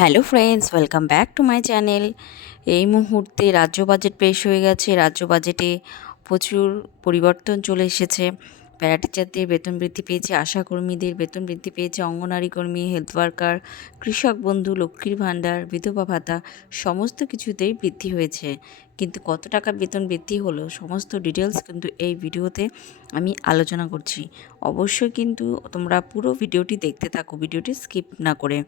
Hello friends, welcome back to my channel. এই মুহূর্তে রাজ্য বাজেট পেশ হয়ে গেছে। রাজ্য বাজেটে প্রচুর পরিবর্তন চলে এসেছে। প্যারা টিচারদের বেতন বৃদ্ধি পেয়েছে, আশাকর্মীদের বেতন বৃদ্ধি পেয়েছে, অঙ্গনারী কর্মী, হেলথ ওয়ার্কার, কৃষক বন্ধু, লক্ষ্মীর ভাণ্ডার, বিধবা ভাতা সমস্ত কিছুতেই বৃদ্ধি হয়েছে। কিন্তু কত টাকা বেতন বৃদ্ধি হলো সমস্ত ডিটেলস কিন্তু এই ভিডিওতে আমি আলোচনা করছি। অবশ্যই কিন্তু তোমরা পুরো ভিডিওটি দেখতে থাকো, ভিডিওটি স্কিপ না করে।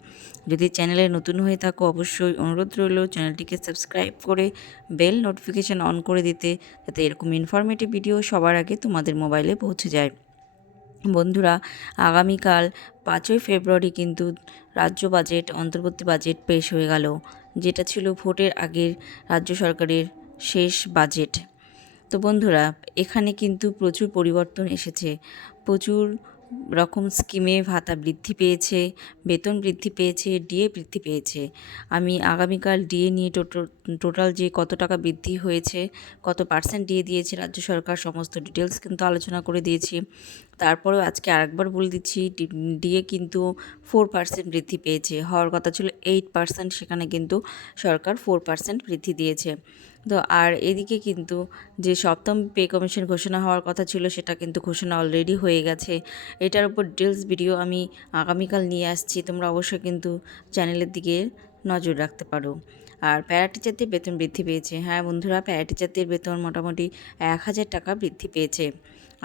যদি চ্যানেলে নতুন হয়ে থাকো অবশ্যই অনুরোধ রইল চ্যানেলটিকে সাবস্ক্রাইব করে বেল নোটিফিকেশান অন করে দিতে, যাতে এরকম ইনফরমেটিভ ভিডিও সবার আগে তোমাদের মোবাইলে পৌঁছে যায়। বন্ধুরা, আগামীকাল 5ই ফেব্রুয়ারি কিন্তু রাজ্য বাজেট, অন্তর্বর্তী বাজেট পেশ হয়ে গেল, যেটা ছিল ভোটের আগের রাজ্য সরকারের শেষ বাজেট। তো বন্ধুরা, এখানে কিন্তু প্রচুর পরিবর্তন এসেছে। প্রচুর রকম স্কিমে ভাতা বৃদ্ধি পেয়েছে, বেতন বৃদ্ধি পেয়েছে, ডিএ বৃদ্ধি পেয়েছে। আমি আগামীকাল ডিএ নিয়ে টোটাল যে কত টাকা বৃদ্ধি হয়েছে, কত পার্সেন্ট ডিএ দিয়েছে রাজ্য সরকার, সমস্ত ডিটেলস কিন্তু আলোচনা করে দিয়েছি। তারপরেও আজকে আরেকবার বলে দিচ্ছি, ডিএ কিন্তু 4% বৃদ্ধি পেয়েছে। হওয়ার কথা ছিল 8%, সেখানে কিন্তু সরকার 4% বৃদ্ধি দিয়েছে। তো আর এদিকে কিন্তু যে সপ্তম পে কমিশন ঘোষণা হওয়ার কথা ছিল, সেটা কিন্তু ঘোষণা অলরেডি হয়ে গেছে। এটার উপর ডিটেলস ভিডিও আমি আগামীকাল নিয়ে আসছি, তোমরা অবশ্যই কিন্তু চ্যানেলের দিকে নজর রাখতে পারো। আর প্যারা টিচারদের বেতন বৃদ্ধি পেয়েছে। হ্যাঁ বন্ধুরা, প্যারা টিচারদের বেতন মোটামুটি 1,000 টাকা বৃদ্ধি পেয়েছে।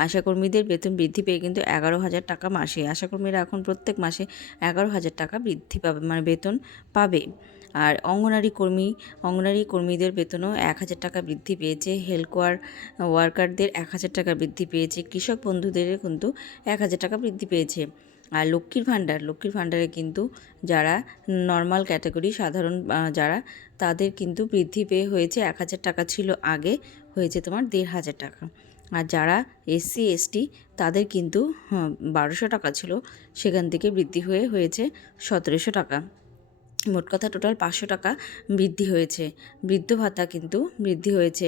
আশাকর্মীদের বেতন বৃদ্ধি পেয়ে কিন্তু 11,000 টাকা মাসে। আশাকর্মীরা এখন প্রত্যেক মাসে 11,000 টাকা বৃদ্ধি পাবে, মানে বেতন পাবে। আর অঙ্গনারী কর্মীদের বেতনও 1,000 টাকা বৃদ্ধি পেয়েছে। হেলথ ওয়ার্কারদের 1,000 টাকা বৃদ্ধি পেয়েছে। কৃষক বন্ধুদের কিন্তু 1,000 টাকা বৃদ্ধি পেয়েছে। আর লক্ষ্মীর ভাণ্ডারে কিন্তু যারা নর্মাল ক্যাটাগরি, সাধারণ যারা, তাদের কিন্তু বৃদ্ধি পেয়ে হয়েছে 1,000 টাকা ছিল আগে, হয়েছে তোমার 1,500 টাকা। আর যারা এসসি এসটি তাদের কিন্তু 1,200 টাকা ছিল, সেখান থেকে বৃদ্ধি হয়েছে 1,700 টাকা। মোট কথা টোটাল 500 টাকা বৃদ্ধি হয়েছে। বৃদ্ধ ভাতা কিন্তু বৃদ্ধি হয়েছে।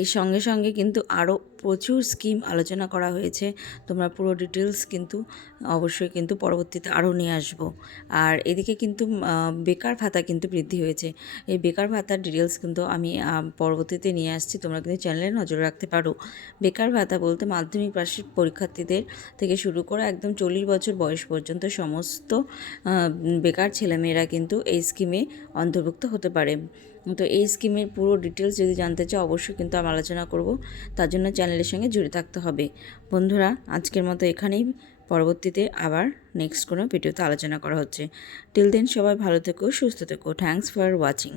এর সঙ্গে সঙ্গে কিন্তু আরও প্রচুর স্কিম আলোচনা করা হয়েছে। তোমরা পুরো ডিটেলস কিন্তু অবশ্যই কিন্তু পরবর্তীতে আরও নিয়ে আসবো। আর এদিকে কিন্তু বেকার ভাতা কিন্তু বৃদ্ধি হয়েছে। এই বেকার ভাতার ডিটেলস কিন্তু আমি পরবর্তীতে নিয়ে আসছি, তোমরা কিন্তু চ্যানেলে নজর রাখতে পারো। বেকার ভাতা বলতে মাধ্যমিক পাশের পরীক্ষার্থীদের থেকে শুরু করে একদম 40 বছর বয়স পর্যন্ত সমস্ত বেকার ছেলেমেয়েরা কিন্তু এই স্কিমে অন্তর্ভুক্ত হতে পারে। তো এই স্কিমের পুরো ডিটেলস যদি জানতে চাও অবশ্যই কিন্তু আমি আলোচনা করব, তার জন্য চ্যানেলের সঙ্গে জুড়ে থাকতে হবে। বন্ধুরা, আজকের মতো এখানেই, পরবর্তীতে আবার নেক্সট কোনো ভিডিওতে আলোচনা করা হচ্ছে। টিল দেন সবাই ভালো থেকো, সুস্থ থেকো। Thanks for watching.